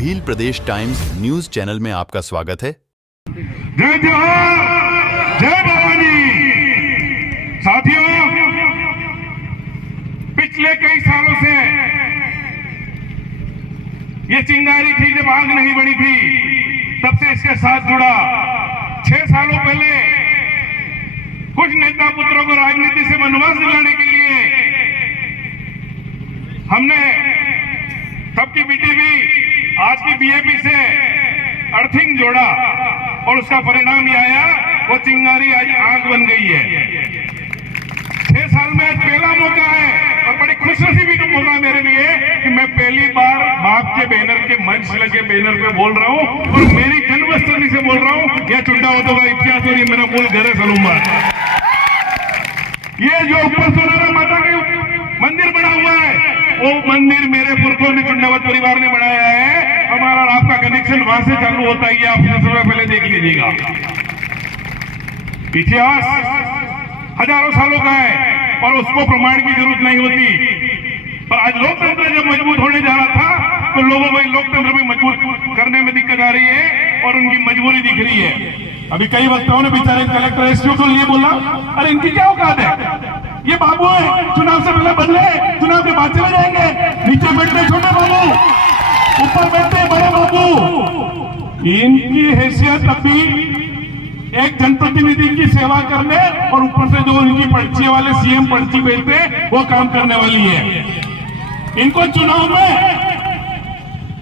भील प्रदेश times news channel में आपका स्वागत है। जय जोहार, जय भवानी। साथियों, पिछले कई सालों से ये चिंगारी थी जब आग नहीं बढ़ी थी, तब से इसके साथ जुड़ा। 6 सालों पहले कुछ नेता पुत्रों को राजनीति से वनवास दिलाने के लिए हमने तब की बीटीवी, आज की बीएपी से अर्थिंग जोड़ा और उसका परिणाम ये आया, वो चिंगारी आज आग बन गई है। 6 साल में आज पहला मौका है और बड़ी खुशनसीबी का मौका मेरे लिए कि मैं पहली बार बाप के बैनर के मंच लगे बैनर पे बोल रहा हूं और मेरी जन्मस्थली से बोल रहा हूं। यह चुट्टा होता का इतिहास और ये मेरा मूल घर है सलूमा। ये जो ऊपर सोनारा माता के मंदिर बना हुआ है, वो मंदिर मेरे पुरखों ने, चुंडावत परिवार ने बनाया है। हमारा और आपका कनेक्शन वहां से चालू होता है, आप सबसे पहले देख लीजिएगा। इतिहास हजारों सालों का है और उसको प्रमाण की जरूरत नहीं होती। पर आज लोकतंत्र जब मजबूत होने जा रहा था तो लोगों को लोकतंत्र में मजबूत करने में दिक्कत आ रही है और उनकी मजबूरी दिख रही है। अभी कई वक्ताओं ने बेचारे कलेक्टर एसपी को लिए बोला, अरे इनकी क्या औकात है, ये बाबू है, चुनाव से पहले बदले, चुनाव के बाद चले जाएंगे। नीचे बैठते छोटे बाबू, ऊपर बैठते बड़े बाबू। इनकी हैसियत अभी एक जनप्रतिनिधि की सेवा करने और ऊपर से जो उनकी पर्ची वाले सीएम पर्ची बेचते वो काम करने वाली है। इनको चुनाव में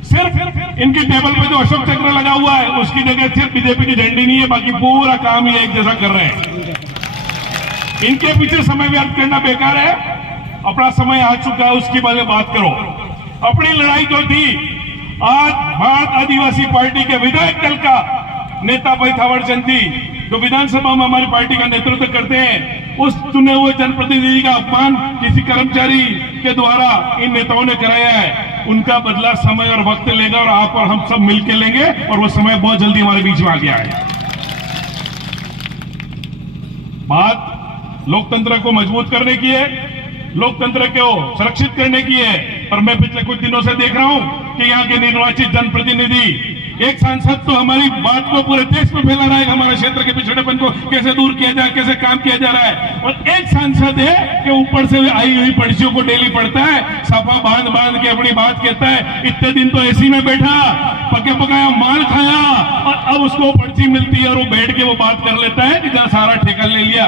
सिर्फ इनकी टेबल पे जो अशोक चक्र लगा हुआ है उसकी जगह सिर्फ बीजेपी की झंडी नहीं है, बाकी पूरा काम ये एक जैसा कर रहे हैं। इनके पीछे समय व्यर्थ करना बेकार है। अपना समय आ चुका है, उसकी बात करो। अपनी लड़ाई जो थी, आज भारत आदिवासी पार्टी के विधायक दल का नेता भाई थावर चंद जी, जो विधानसभा में हमारी पार्टी का नेतृत्व करते हैं, उस चुने हुए जनप्रतिनिधि का अपमान किसी कर्मचारी के द्वारा इन नेताओं ने कराया है। उनका बदला समय और वक्त लेगा और आप और हम सब मिलकर लेंगे और वो समय बहुत जल्दी हमारे बीच में आ गया है। बात लोकतंत्र को मजबूत करने की है, लोकतंत्र को सुरक्षित करने की है। पर मैं पिछले कुछ दिनों से देख रहा हूं कि यहाँ के निर्वाचित जनप्रतिनिधि, एक सांसद तो हमारी बात को पूरे देश में फैला रहा है, हमारे क्षेत्र के पिछड़ेपन को कैसे दूर किया जाए, कैसे काम किया जा रहा है। और एक सांसद है कि ऊपर से आई हुई पर्चियों को डेली पढ़ता है, सफा बांध बांध के अपनी बात कहता है। इतने दिन तो एसी में बैठा, पके पकाया माल खाया और अब उसको पर्ची मिलती है और वो बैठ के वो बात कर लेता है कि जरा सारा ठेका ले लिया।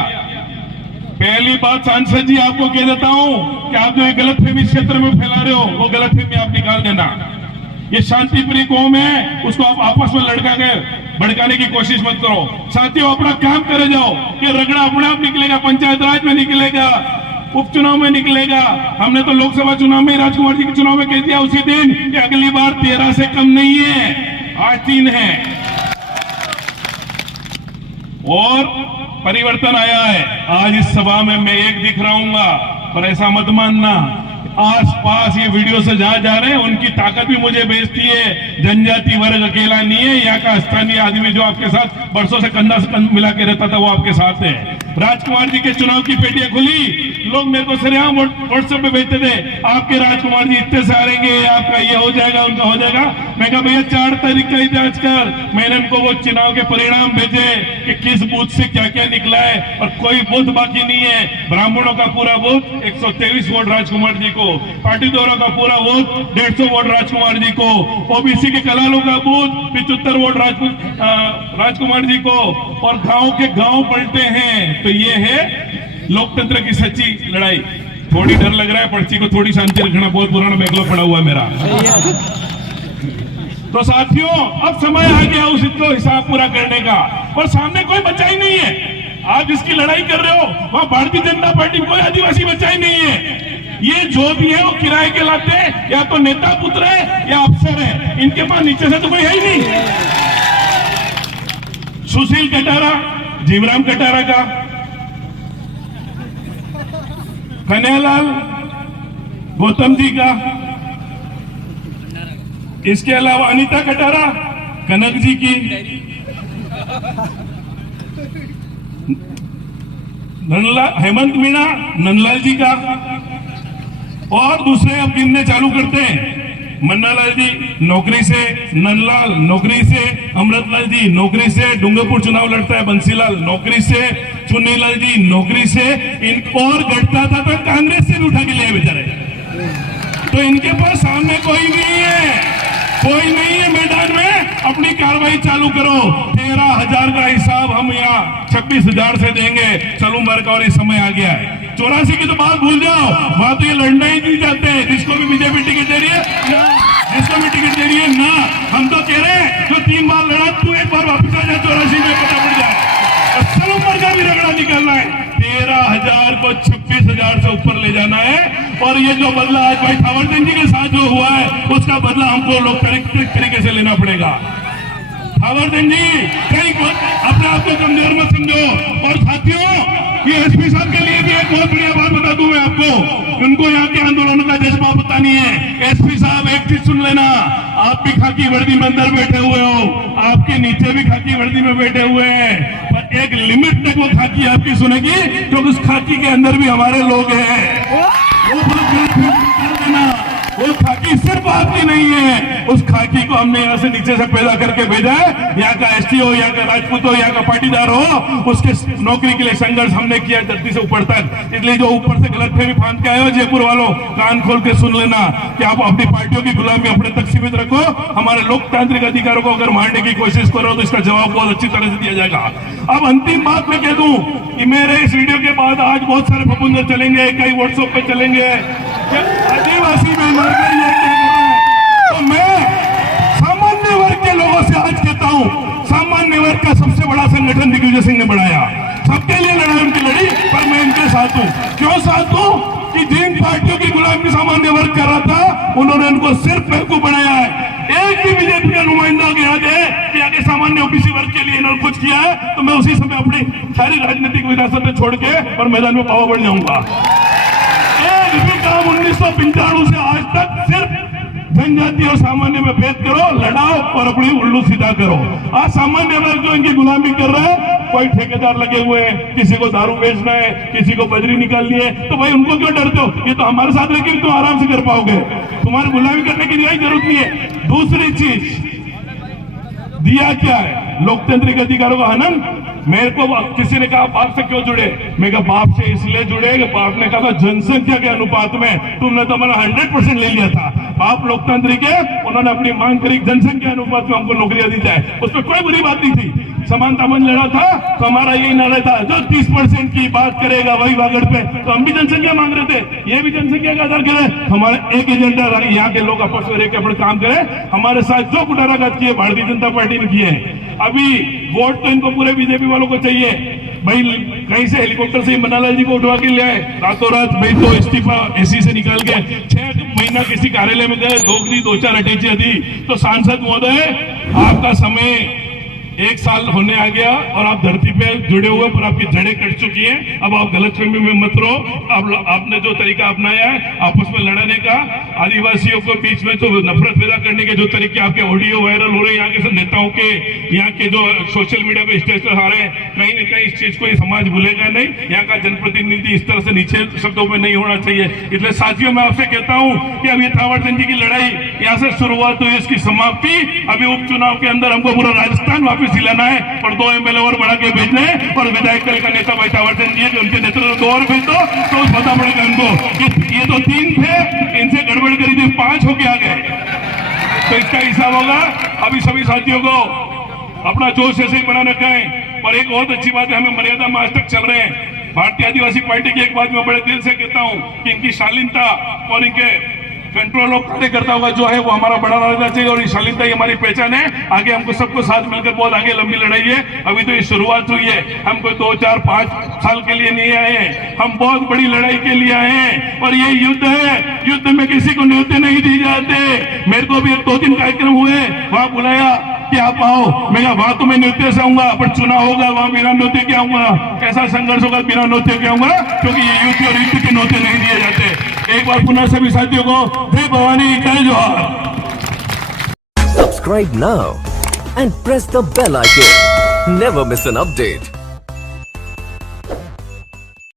पहली बात सांसद जी आपको कह देता हूं कि आप जो गलतफहमी क्षेत्र में फैला रहे हो, वो गलतफहमी आप निकाल देना। ये शांति प्रिय कौम है, उसको आप आपस में लड़का के भड़काने की कोशिश मत करो। साथियों, अपना काम करे जाओ। ये रगड़ा अपने आप निकलेगा, पंचायत राज में निकलेगा, उपचुनाव में निकलेगा। हमने तो लोकसभा चुनाव में राजकुमार जी के चुनाव में कह दिया उसी दिन कि अगली बार 13 से कम नहीं है, आज 3 है। और परिवर्तन आया है। आज इस सभा में मैं एक दिख रहूंगा, पर ऐसा मत मानना, आसपास ये वीडियो से जहां जा रहे हैं उनकी ताकत भी मुझे बेचती है। जनजाति वर्ग अकेला नहीं है, यहाँ का स्थानीय आदमी जो आपके साथ बरसों से कंधा से कंधा मिला के रहता था वो आपके साथ है। राजकुमार जी के चुनाव की पेटियां खुली, लोग मेरे को सरेआम व्हाट्सएप पे भेजते थे, आपके राजकुमार जी इतने से हारेंगे, आपका ये हो जाएगा, उनका हो जाएगा। मैं कहा भैया 4 तारीख का ही जांच कर। मैंने उनको वो चुनाव के परिणाम भेजे कि किस बूथ से क्या क्या निकला है और कोई बूथ बाकी नहीं है। ब्राह्मणों का पूरा बूथ 123 वोट राजकुमार जी को, पाटीदारों का पूरा वोट 150 वोट राजकुमार जी को, ओबीसी के कलालों का बूथ 75 वोट राजकुमार जी को, और गांव के गांव पलटे हैं। तो ये है लोकतंत्र की सच्ची लड़ाई। थोड़ी डर लग रहा है, पर्ची को थोड़ी शांति रखना, बहुत पुराना बैकलॉग पड़ा हुआ है मेरा। तो साथियों, अब समय आ गया उस हिसाब पूरा करने का, और सामने कोई बच्चा ही नहीं है। आप जिसकी लड़ाई कर रहे हो वहां भारतीय जनता पार्टी में कोई आदिवासी बच्चा ही नहीं है। ये जो भी है वो किराए के लाते हैं, या तो नेता पुत्र है या अफसर है, इनके पास नीचे से तो कोई है ही नहीं। सुशील कटारा, जीवराम कटारा का, कन्हैयालाल गौतम जी का, इसके अलावा अनीता कटारा कनक जी की, हेमंत मीणा नंदलाल जी का, और दूसरे अब गिनने चालू करते हैं। मन्नालाल जी नौकरी से, नंदलाल नौकरी से, अमृतलाल जी नौकरी से, डूंगरपुर चुनाव लड़ता है बंसीलाल नौकरी से, चुन्नीलाल जी नौकरी से, इन और घटता था तो कांग्रेस से भी उठा के लिए बेचारे। तो इनके पास सामने कोई नहीं है मैदान में, अपनी कार्रवाई चालू करो। 13,000 का हिसाब हम यहाँ 26,000 से देंगे। चलो मर का और ये समय आ गया है। 84 की तो बात भूल जाओ, वहां तो ये लड़ना ही नहीं चाहते। जिसको भी बीजेपी टिकट दे रही है ना, जिसको भी टिकट दे रही है ना, हम तो कह रहे हैं जो 3 बार लड़ा तू एक बार वापस आ जा, 84 में पता पड़ जाए। और चलो मर का भी रगड़ा निकालना है। 13,000 को 26,000 से ऊपर ले जाना है। और ये जो बदला आज भाई थावरचंद जी के साथ जो हुआ है, उसका बदला हमको लोकतांत्रिक तरीके से लेना पड़ेगा। थावरचंद जी कहीं अपने आप को कमजोर मत समझो। और साथियों, ये एसपी साहब के लिए भी एक बहुत बढ़िया बात बता दूं मैं आपको। उनको यहाँ के आंदोलन का जज्बा पता नहीं है। एसपी साहब एक चीज सुन लेना, आप भी खाकी वर्दी में अंदर बैठे हुए हो, आपके नीचे भी खाकी वर्दी में बैठे हुए हैं, पर एक लिमिट तक वो खाकी आपकी सुनेगी, क्योंकि उस खाकी के अंदर भी हमारे लोग हैं। वो खाकी सिर्फ आपकी नहीं है, उस खाकी को हमने यहाँ से नीचे से पैदा करके भेजा है। यहाँ का एसटी हो, यहाँ का राजपूत हो, यहाँ का पाटीदार हो, उसके नौकरी के लिए संघर्ष हमने किया धरती से ऊपर तक। इसलिए जो ऊपर से गलतफहमी फांद के आए हो जयपुर वालों, कान खोल के सुन लेना कि आप अपनी पार्टियों की गुलामी अपने तक सीमित रखो। हमारे लोकतांत्रिक अधिकारों को अगर मारने की कोशिश करो तो इसका जवाब बहुत अच्छी तरह से दिया जाएगा। अब अंतिम बात मैं कह दूं कि मेरे इस वीडियो के बाद आज बहुत सारे फपुंदर चलेंगे, कई व्हाट्सएप पे चलेंगे, आदिवासी में मर गई है, क्या कर रहे हैं। तो मैं सामान्य वर्ग के लोगों से आज कहता हूं, सामान्य वर्ग का सबसे बड़ा संगठन दिग्विजय सिंह ने बनाया, सबके लिए लड़ाई उनकी लड़ी, पर मैं इनके साथ हूं। क्यों साथ हूं? कि जिन पार्टियों की गुलामी सामान्य वर्ग कर रहा था, उन्होंने उनको सिर्फ बेवकूफ बनाया है। एक भी बीजेपी का नुमाइंदा याद है कि आगे सामान्य ओबीसी वर्ग के लिए इन्होंने कुछ किया है, तो मैं उसी समय अपनी सारी राजनीतिक विरासत छोड़ के और मैदान में पावा बढ़ जाऊंगा। एक भी काम 1995 से आज तक सिर्फ जनजाति और सामान्य में भेद करो, लड़ाओ और अपनी उल्लू सीधा करो। आज सामान्य वर्ग जो इनकी गुलामी कर रहा है, कोई ठेकेदार लगे हुए हैं, किसी को दारू बेचना है, किसी को बजरी निकालनी है, तो भाई उनको क्यों डरते हो? ये तो हमारे साथ रह के तुम आराम से कर पाओगे, तुम्हारी गुलामी करने की कोई जरूरत नहीं है। दूसरी चीज, दिया क्या है? लोकतांत्रिक अधिकारों का हनन। मेरे को किसी ने कहा बाप से क्यों जुड़े? मैं कहा बाप से इसलिए जुड़े कि बाप ने कहा था जनसंख्या के अनुपात में तुमने तो हमारा 100% ले लिया था। बाप लोकतांत्रिक है, उन्होंने अपनी मांग करी जनसंख्या अनुपात में हमको नौकरियां दी जाए, उसमें कोई बुरी बात नहीं थी। समानता मन लड़ा था तो हमारा यही नारा था, जो 30% की बात करेगा वही वागड़ पे, तो हम भी जनसंख्या मांग रहे थे, ये भी जनसंख्या का आधार करें। हमारा एक एजेंडा था कि यहाँ के लोग आपस में रहकर अपने काम करें। हमारे साथ जो कुटाराघात किए भारतीय जनता पार्टी ने किए हैं। अभी वोट तो इनको पूरे बीजेपी वालों को चाहिए। भाई कहीं से हेलीकॉप्टर से मन्नालाल जी को उठवा के ले आए, रातों रात भाई तो इस्तीफा एसी से निकाल के 6 महीना किसी कार्यालय में गए, 2-3 अटैचियां दी। तो सांसद महोदय, आपका समय 1 साल होने आ गया और आप धरती पे जुड़े हुए, पर आपकी जड़ें कट चुकी हैं। अब आप गलतफहमी में मत रहो। अब आपने जो तरीका अपनाया है आपस में लड़ने का, आदिवासियों को बीच में जो नफरत पैदा करने के जो तरीके आपके ऑडियो वायरल हो रहे हैं यहाँ के नेताओं के, यहाँ के जो सोशल मीडिया पे स्टेटस आ रहे हैं, कहीं न कहीं इस चीज को ये समाज भूलेगा नहीं। यहाँ का जनप्रतिनिधि इस तरह से नीचे शब्दों में नहीं होना चाहिए। इसलिए साथियों, मैं आपसे कहता हूँ कि अब ये थावरचंद जी की लड़ाई यहाँ से शुरुआत हुई, इसकी समाप्ति अभी उपचुनाव के अंदर हमको पूरा राजस्थान वापिस दिलाना है और 2 एमएलए और बढ़ा के भेजने हैं। और विधायक दल का नेता भाई थावरचंद जी है, उनके नेतृत्व में 2 और भेज दो तो पता पड़ेगा उनको। ये तो 3 थे, इनसे गड़बड़ करी थी, 5 होके आ गए, तो इसका हिसाब होगा। अभी सभी साथियों को अपना जोश ऐसे ही बना रखा है। और एक बहुत अच्छी बात है, हमें मर्यादा में आज तक चल रहे हैं। भारतीय आदिवासी पार्टी की एक बात मैं बड़े दिल से कहता हूँ कि इनकी शालीनता और इनके कंट्रोल ऑफ कार्यकर्ताओं का जो है वो हमारा बड़ा रहना चाहिए। और ये शालीनता ही हमारी पहचान है। आगे हमको सबको साथ मिलकर बहुत आगे लंबी लड़ाई है। अभी तो ये शुरुआत हुई है, हम कोई 2, 4, 5 साल के लिए नहीं आए हैं, हम बहुत बड़ी लड़ाई के लिए आए हैं। और ये युद्ध है, युद्ध में किसी को न्योते नहीं दी जाते। मेरे को भी 2-3 कार्यक्रम हुए, वहां बुलाया कि आप आओ, मैं कहा वहां तो मैं नृत्य से आऊंगा, पर चुनाव होगा वहां बिना नृत्य के आऊंगा, ऐसा संघर्ष होगा बिना नृत्य के आऊंगा, क्योंकि ये युद्ध और युद्ध के नृत्य नहीं दिए जाते। एक बार पुनः सभी साथियों को जय भवानी, जय जोहार। Subscribe now and press the bell icon. Never miss an update.